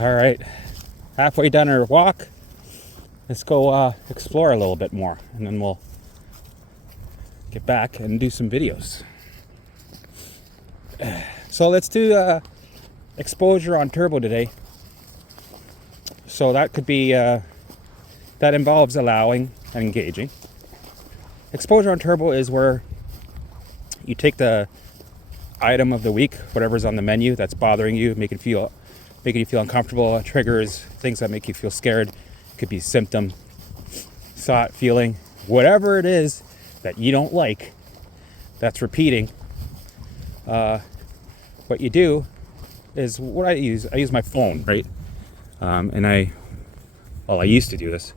All right, halfway done our walk. Let's go explore a little bit more, and then we'll get back and do some videos. So let's do exposure on turbo today. So that could be, that involves allowing and engaging. Exposure on turbo is where you take the item of the week, whatever's on the menu that's bothering you, making you feel uncomfortable, triggers, things that make you feel scared. Could be symptom, thought, feeling, whatever it is that you don't like, that's repeating. What you do is what I use my phone, right? And I used to do this.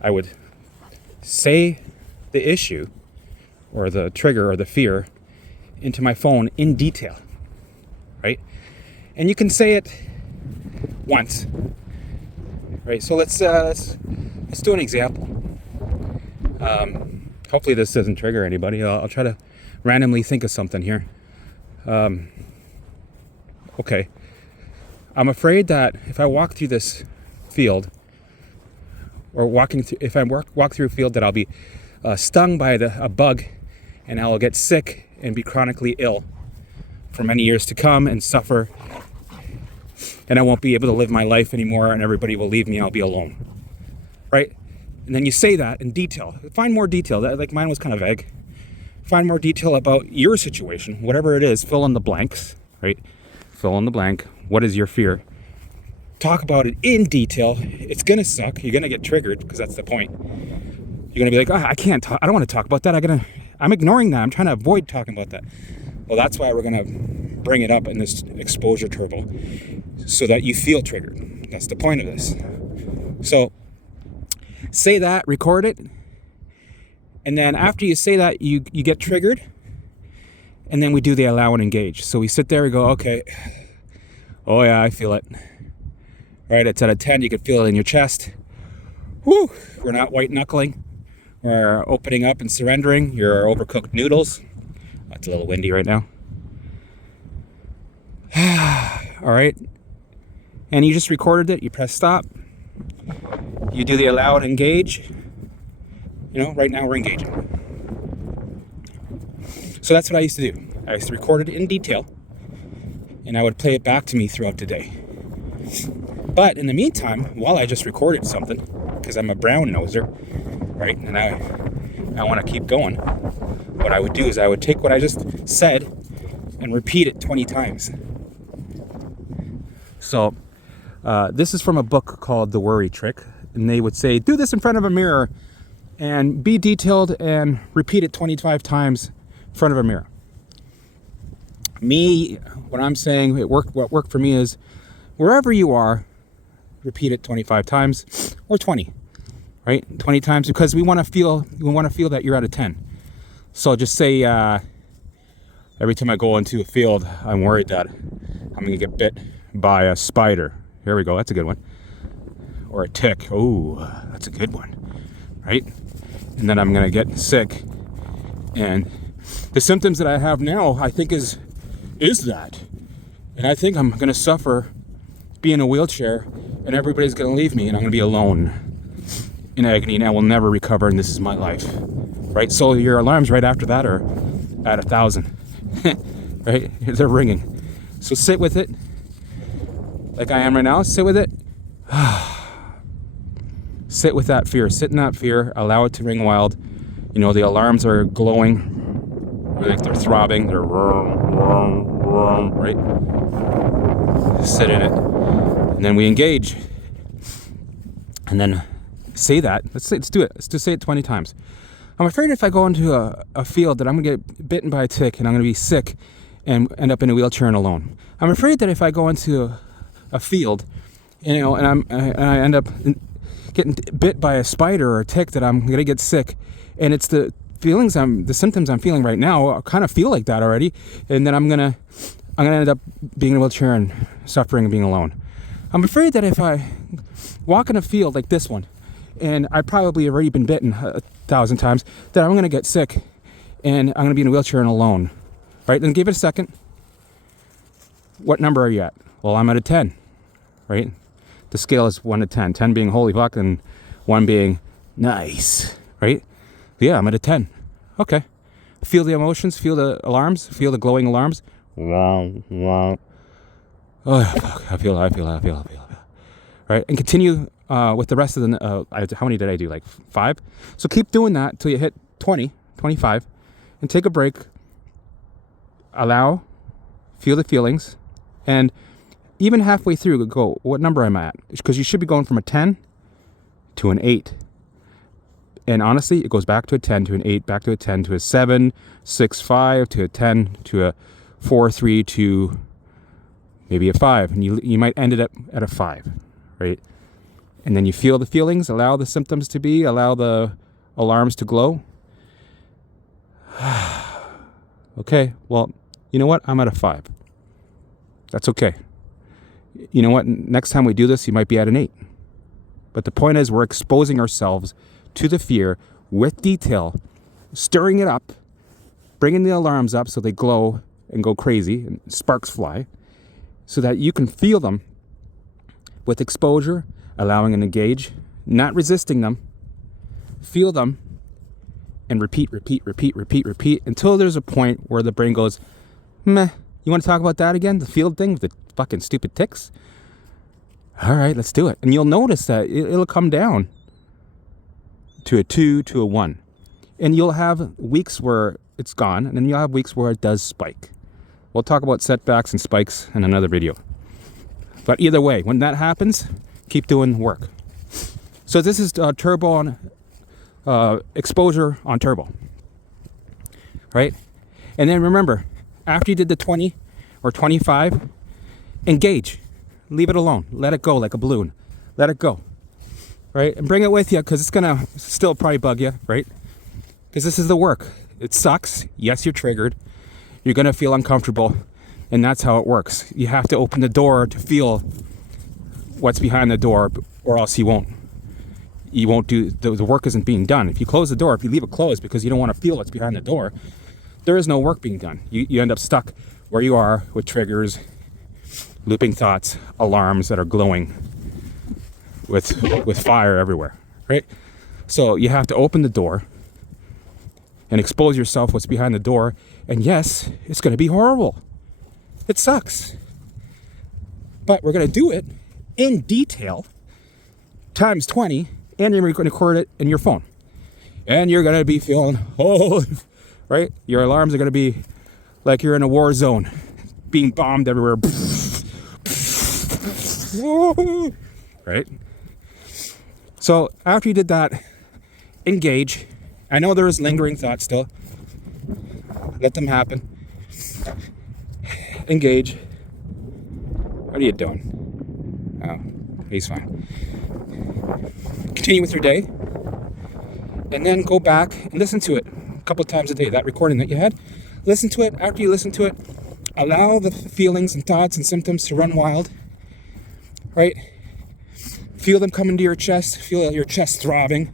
I would say the issue or the trigger or the fear into my phone in detail, right? And you can say it once, right? So let's do an example. Hopefully this doesn't trigger anybody. I'll try to randomly think of something here. Okay. I'm afraid that if I walk through this field, or if I walk through a field, that I'll be stung by a bug, and I'll get sick and be chronically ill for many years to come and suffer, and I won't be able to live my life anymore, and everybody will leave me. I'll be alone, right? And then you say that in detail. Find more detail. Like mine was kind of vague. Find more detail about your situation, whatever it is. Fill in the blanks, right? Fill in the blank. What is your fear? Talk about it in detail. It's gonna suck. You're gonna get triggered because that's the point. You're gonna be like, I can't talk. I don't want to talk about that. I'm ignoring that. I'm trying to avoid talking about that. Well, that's why we're gonna bring it up in this exposure turbo, so that you feel triggered. That's the point of this. So say that, record it, and then after you say that, you get triggered, and then we do the allow and engage. So we sit there, we go, okay, oh yeah, I feel it. Right, it's at a 10, you can feel it in your chest. Woo! We're not white knuckling. We're opening up and surrendering your overcooked noodles. It's a little windy right now. All right. And you just recorded it. You press stop. You do the allow and engage. Right now we're engaging. So that's what I used to do. I used to record it in detail, and I would play it back to me throughout the day. But in the meantime, while I just recorded something, because I'm a brown noser, right, and I want to keep going, what I would do is I would take what I just said and repeat it 20 times. So this is from a book called The Worry Trick, and they would say, do this in front of a mirror and be detailed and repeat it 25 times in front of a mirror. What I'm saying, what worked for me is, wherever you are, repeat it 25 times or 20, right? 20 times, because we want to feel that you're at a 10. So just say, every time I go into a field, I'm worried that I'm going to get bit by a spider. Here we go. That's a good one. Or a tick. Oh, that's a good one, right? And then I'm going to get sick. And the symptoms that I have now, I think is that. And I think I'm going to suffer, be in a wheelchair, and everybody's going to leave me, and I'm going to be alone in agony, and I will never recover, and this is my life, right? So your alarms right after that are at 1,000, right? They're ringing. So sit with it, like I am right now. Sit with it. Sit with that fear. Sit in that fear. Allow it to ring wild. The alarms are glowing, like they're throbbing. They're right? Sit in it. And then we engage. And then say that. Let's do it. Let's just say it 20 times. I'm afraid if I go into a field that I'm going to get bitten by a tick and I'm going to be sick and end up in a wheelchair and alone. I'm afraid that if I go into a field, and I end up getting bit by a spider or a tick, that I'm going to get sick. And it's the symptoms I'm feeling right now, I kind of feel like that already. And then I'm going to end up being in a wheelchair and suffering and being alone. I'm afraid that if I walk in a field like this one, and I probably have already been bitten 1,000 times, that I'm going to get sick and I'm going to be in a wheelchair and alone. Right? Then give it a second. What number are you at? Well, I'm at a 10. Right? The scale is 1 to 10. 10 being holy fuck and 1 being nice, right? Yeah, I'm at a 10. Okay. Feel the emotions, feel the alarms, feel the glowing alarms. Oh, fuck. I feel. Right? And continue with the rest of the, how many did I do? Like 5? So keep doing that until you hit 20, 25, and take a break. Allow, feel the feelings, and even halfway through, go, what number am I at? Because you should be going from a 10 to an 8. And honestly, it goes back to a 10 to an 8, back to a 10 to a 7, 6, 5 to a 10 to a 4, 3 to maybe a 5. And you might end it up at a 5, right? And then you feel the feelings, allow the symptoms to be, allow the alarms to glow. Okay, well, you know what? I'm at a 5. That's okay. You know what? Next time we do this, you might be at an 8. But the point is, we're exposing ourselves to the fear with detail, stirring it up, bringing the alarms up so they glow and go crazy and sparks fly, so that you can feel them with exposure, allowing and engage, not resisting them, feel them, and repeat until there's a point where the brain goes, meh, you want to talk about that again? The field thing with the fucking stupid ticks? All right, let's do it. And you'll notice that it'll come down to a 2, to a 1. And you'll have weeks where it's gone, and then you'll have weeks where it does spike. We'll talk about setbacks and spikes in another video. But either way, when that happens, keep doing work. So this is turbo on exposure on turbo, right? And then remember, after you did the 20 or 25, engage. Leave it alone. Let it go like a balloon. Let it go, right? And bring it with you, because it's going to still probably bug you, right? Because this is the work. It sucks. Yes, you're triggered. You're going to feel uncomfortable, and that's how it works. You have to open the door to feel what's behind the door, or else you won't do, the work isn't being done. If you close the door, if you leave it closed because you don't want to feel what's behind the door, there is no work being done. You end up stuck where you are with triggers, looping thoughts, alarms that are glowing with fire everywhere, right? So you have to open the door and expose yourself what's behind the door. And yes, it's going to be horrible. It sucks. But we're going to do it in detail times 20, and you're going to record it in your phone. And you're going to be feeling, oh, right? Your alarms are going to be like you're in a war zone, being bombed everywhere. Right? So after you did that, engage. I know there is lingering thoughts still. Let them happen. Engage. What are you doing? Oh, he's fine. Continue with your day. And then go back and listen to it a couple of times a day. That recording that you had, listen to it. After you listen to it, allow the feelings and thoughts and symptoms to run wild. Right? Feel them come into your chest. Feel your chest throbbing.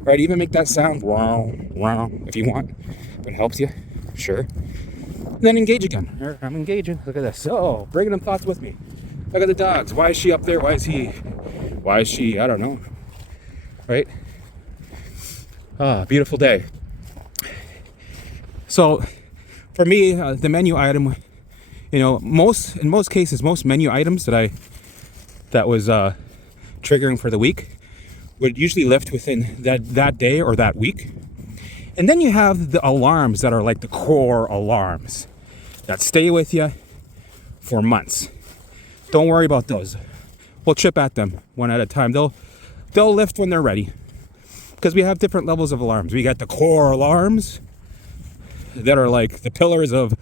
Right? Even make that sound, wow, wow, if you want. If it helps you, sure. And then engage again. Here, I'm engaging. Look at this. Oh, bringing them thoughts with me. Look at the dogs. Why is she up there? Why is he? Why is she? I don't know. Right? Ah, beautiful day. So, for me, the menu item, you know, in most cases, most menu items that was triggering for the week would usually lift within that day or that week. And then you have the alarms that are like the core alarms that stay with you for months. Don't worry about those. We'll chip at them one at a time. They'll lift when they're ready, because we have different levels of alarms. We got the core alarms that are like the pillars of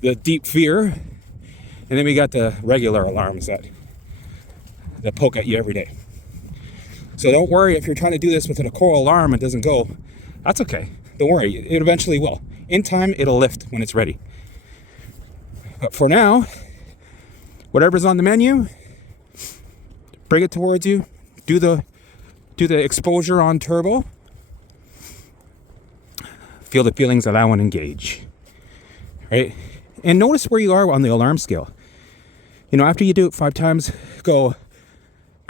the deep fear, and then we got the regular alarms that poke at you every day. So don't worry if you're trying to do this with a core alarm and it doesn't go. That's okay. Don't worry. It eventually will. In time, it'll lift when it's ready. But for now, whatever's on the menu, bring it towards you. Do the exposure on turbo. Feel the feelings, allow and engage. Right? And notice where you are on the alarm scale. You know, after you do it 5 times, go,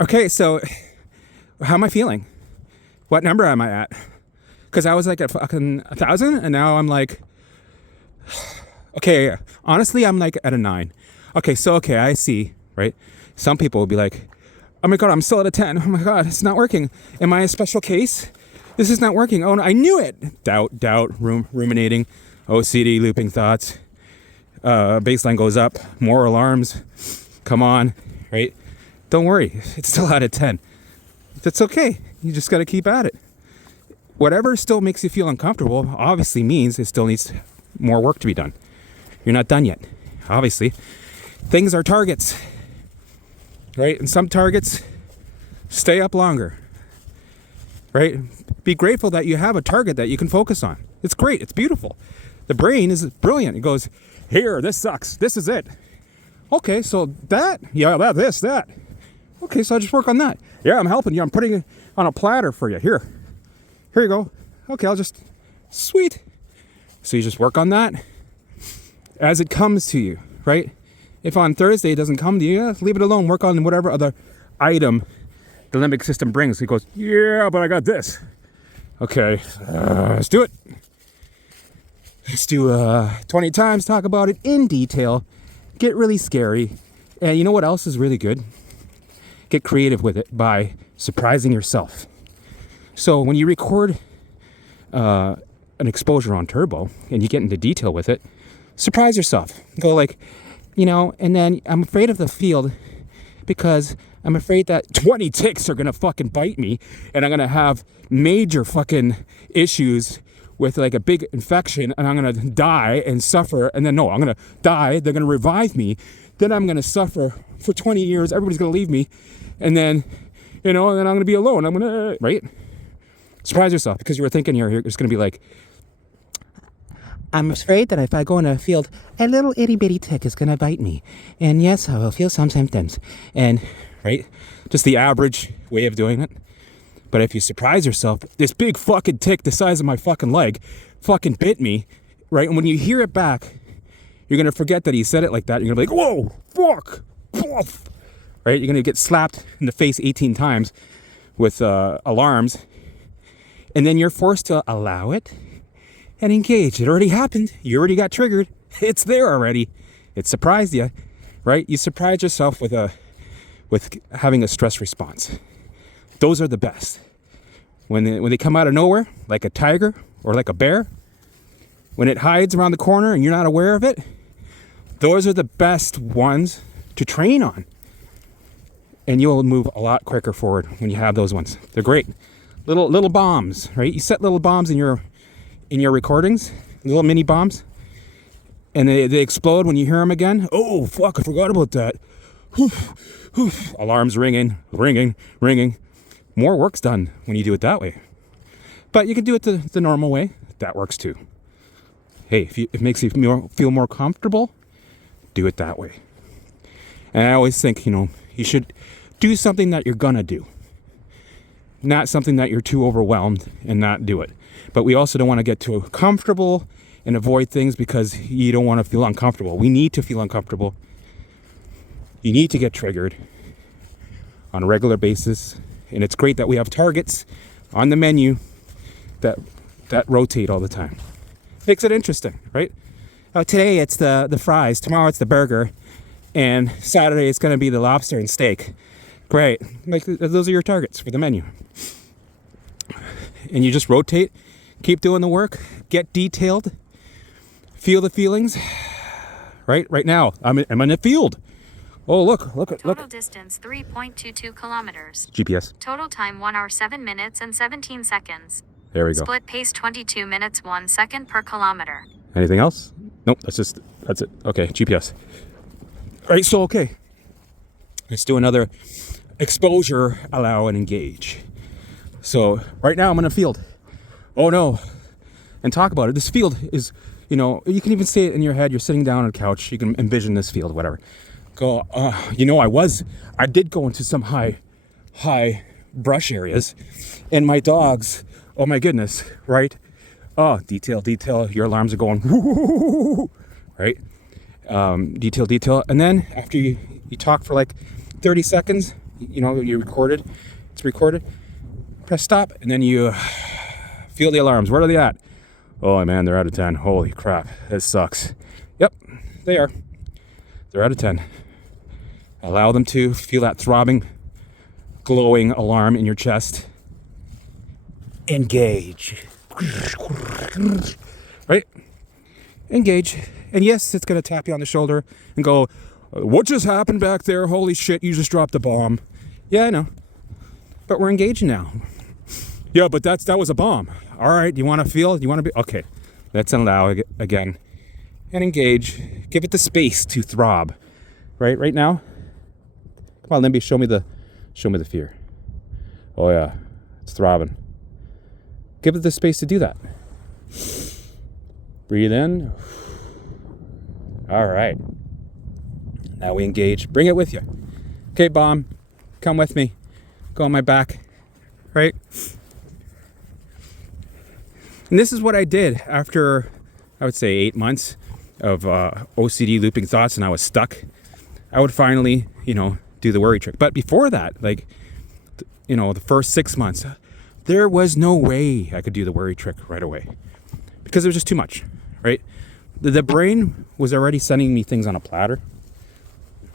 all Okay, so how am I feeling? What number am I at? Because I was like at fucking 1,000, and now I'm like, okay, honestly, I'm like at a 9. Okay, so okay, I see, right? Some people will be like, oh my God, I'm still at a 10. Oh my God, it's not working. Am I a special case? This is not working. Oh, no, I knew it. Doubt, ruminating, OCD, looping thoughts. Baseline goes up, more alarms. Come on, right? Don't worry, it's still at a 10. That's okay. You just got to keep at it. Whatever still makes you feel uncomfortable obviously means it still needs more work to be done. You're not done yet. Obviously, things are targets, right? And some targets stay up longer, right? Be grateful that you have a target that you can focus on. It's great. It's beautiful. The brain is brilliant. It goes, here, this sucks. This is it. Okay, so that. Okay, so I just work on that. Yeah, I'm helping you. I'm putting it on a platter for you. Here you go. Okay, sweet. So you just work on that as it comes to you, right? If on Thursday it doesn't come to you, leave it alone. Work on whatever other item the limbic system brings. It goes, yeah, but I got this. Okay, let's do it. Let's do 20 times, talk about it in detail, get really scary. And you know what else is really good? Get creative with it by surprising yourself. So when you record an exposure on turbo and you get into detail with it, surprise yourself. Go like, and then I'm afraid of the field because I'm afraid that 20 ticks are gonna fucking bite me and I'm gonna have major fucking issues with like a big infection and I'm gonna die and suffer. And then I'm gonna die, they're gonna revive me, then I'm gonna suffer for 20 years, everybody's gonna leave me, and then and then I'm gonna be alone. I'm gonna, right? Surprise yourself, because you were thinking you're just gonna be like, I'm afraid that if I go in a field, a little itty bitty tick is gonna bite me. And yes, I will feel some symptoms. And, right? Just the average way of doing it. But if you surprise yourself, this big fucking tick the size of my fucking leg fucking bit me, right? And when you hear it back, you're gonna forget that he said it like that. You're gonna be like, whoa, fuck, poof. Right? You're gonna get slapped in the face 18 times with alarms. And then you're forced to allow it and engage. It already happened. You already got triggered. It's there already. It surprised you, right? You surprise yourself with having a stress response. Those are the best. When they come out of nowhere, like a tiger or like a bear, when it hides around the corner and you're not aware of it, those are the best ones to train on. And you'll move a lot quicker forward when you have those ones. They're great. Little bombs, right? You set little bombs in your recordings, little mini bombs, and they explode when you hear them again. Oh, fuck, I forgot about that. Alarms ringing. More work's done when you do it that way. But you can do it the normal way. That works too. Hey, if it makes you feel more comfortable, do it that way. And I always think, you should do something that you're gonna do. Not something that you're too overwhelmed and not do it. But we also don't want to get too comfortable and avoid things because you don't want to feel uncomfortable. We need to feel uncomfortable. You need to get triggered on a regular basis. And it's great that we have targets on the menu that rotate all the time. Makes it interesting, right? Today it's the fries, tomorrow it's the burger, and Saturday it's going to be the lobster and steak. Great. Like, those are your targets for the menu. And you just rotate, keep doing the work, get detailed, feel the feelings. Right now, I'm in the field. Oh, look. Total distance 3.22 kilometers. GPS. Total time 1 hour 7 minutes and 17 seconds. There we go. Split pace 22 minutes 1 second per kilometer. Anything else? Nope, that's it. Okay, GPS. All right, so okay. Let's do another exposure, allow, and engage. So right now I'm in a field. Oh no. And talk about it. This field is, you can even say it in your head. You're sitting down on a couch. You can envision this field, whatever. Go, I did go into some high brush areas, and my dogs, oh my goodness, right? Oh, detail. Your alarms are going, right? Detail. And then after you talk for like 30 seconds, you recorded, it's recorded, press stop, and then you feel the alarms. Where are they at? Oh man, they're out of 10. Holy crap, this sucks. Yep, they are. They're out of 10. Allow them to feel that throbbing, glowing alarm in your chest. Engage. Right? Engage. And yes, it's going to tap you on the shoulder and go, what just happened back there? Holy shit, you just dropped a bomb. Yeah, I know. But we're engaging now. Yeah, but that was a bomb. All right, you want to feel? You want to be? Okay, let's allow again. And engage. Give it the space to throb. Right now? Come on, Limby, show me the fear. Oh yeah, it's throbbing. Give it the space to do that. Breathe in. All right. Now we engage. Bring it with you. Okay, bomb. Come with me. Go on my back. Right? And this is what I did after, I would say, 8 months of OCD looping thoughts, and I was stuck. I would finally, do the worry trick. But before that, the first 6 months, there was no way I could do the worry trick right away because it was just too much, right? The brain was already sending me things on a platter,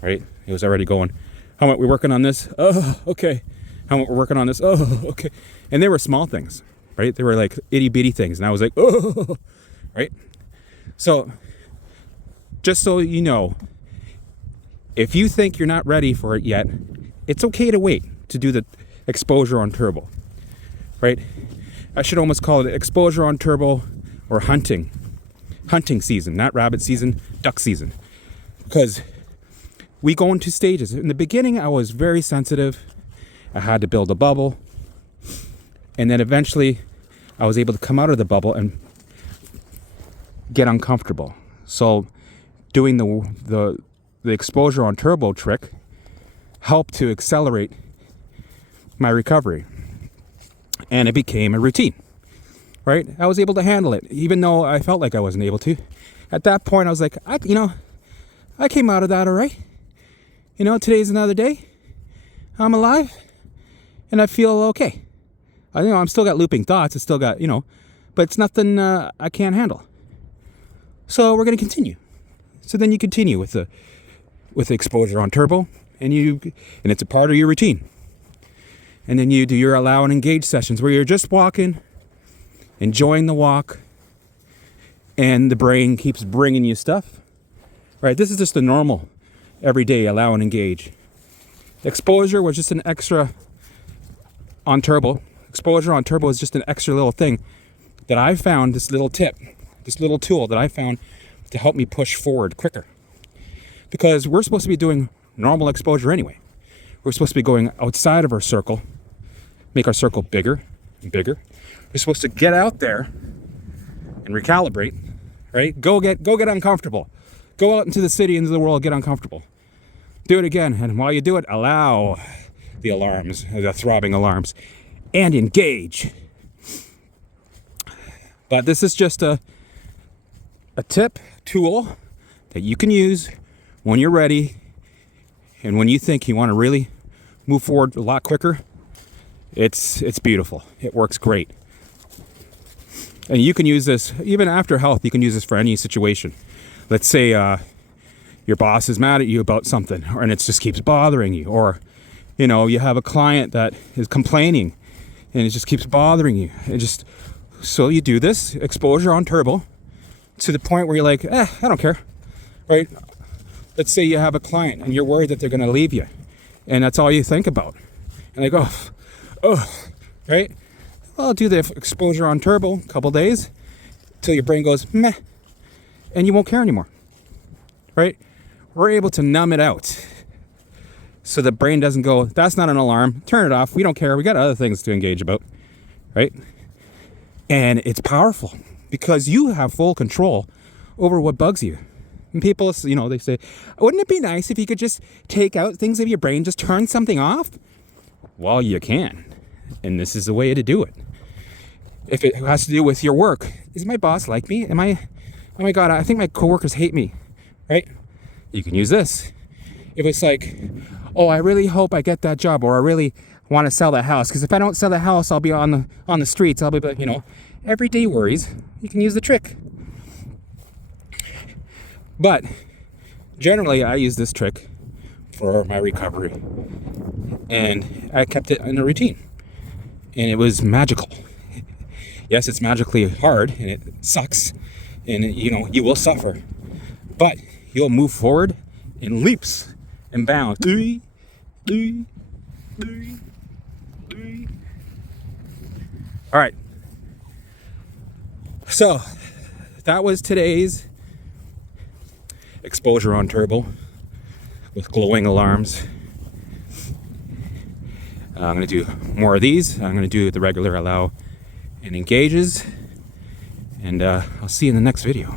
right? It was already going, how much we're working on this? Oh, okay. How much we're working on this? Oh, okay. And they were small things, right? They were like itty bitty things. And I was like, oh, right? So just so you know, if you think you're not ready for it yet, it's okay to wait to do the exposure on turbo, right? I should almost call it exposure on turbo or hunting season, not rabbit season, duck season. Because we go into stages. In the beginning, I was very sensitive. I had to build a bubble. And then eventually, I was able to come out of the bubble and get uncomfortable. So doing the exposure on turbo trick helped to accelerate my recovery. And it became a routine, right? I was able to handle it, even though I felt like I wasn't able to. At that point, I was like, I came out of that all right. Today's another day. I'm alive, and I feel okay. I'm still got looping thoughts. It's still got, but it's nothing I can't handle. So we're going to continue. So then you continue with the exposure on turbo, and it's a part of your routine. And then you do your allow and engage sessions where you're just walking, enjoying the walk, and the brain keeps bringing you stuff. Right? This is just the normal, everyday allow and engage. Exposure was just an extra on turbo. Exposure on turbo is just an extra little thing that I found, this little tip, this little tool that I found to help me push forward quicker. Because we're supposed to be doing normal exposure anyway. We're supposed to be going outside of our circle, make our circle bigger and bigger. We're supposed to get out there and recalibrate, right? Go get uncomfortable. Go out into the city, into the world, get uncomfortable. Do it again, and while you do it, allow the alarms, the throbbing alarms, and engage. But this is just a tool that you can use when you're ready and when you think you want to really move forward a lot quicker. It's beautiful. It works great. And you can use this, even after health, you can use this for any situation. Let's say your boss is mad at you about something, and it just keeps bothering you. Or, you have a client that is complaining, and it just keeps bothering you. So you do this exposure on turbo to the point where you're like, I don't care, right? Let's say you have a client, and you're worried that they're going to leave you, and that's all you think about. And they go, right? Well, I'll do the exposure on turbo a couple days till your brain goes, meh, and you won't care anymore, right? We're able to numb it out so the brain doesn't go, that's not an alarm, turn it off, we don't care, we got other things to engage about, right? And it's powerful because you have full control over what bugs you. And people, they say, wouldn't it be nice if you could just take out things of your brain, just turn something off? Well, you can. And this is the way to do it. If it has to do with your work, is my boss like me? Oh my God, I think my coworkers hate me, right? You can use this. If it's like, oh, I really hope I get that job, or I really want to sell that house, because if I don't sell the house, I'll be on the streets. I'll be, everyday worries. You can use the trick. But generally, I use this trick for my recovery, and I kept it in a routine, and it was magical. Yes, it's magically hard, and it sucks, and you will suffer, but you'll move forward in leaps and bounds. All right. So that was today's exposure on turbo with glowing alarms. I'm going to do more of these. I'm going to do the regular allow and engages. And I'll see you in the next video.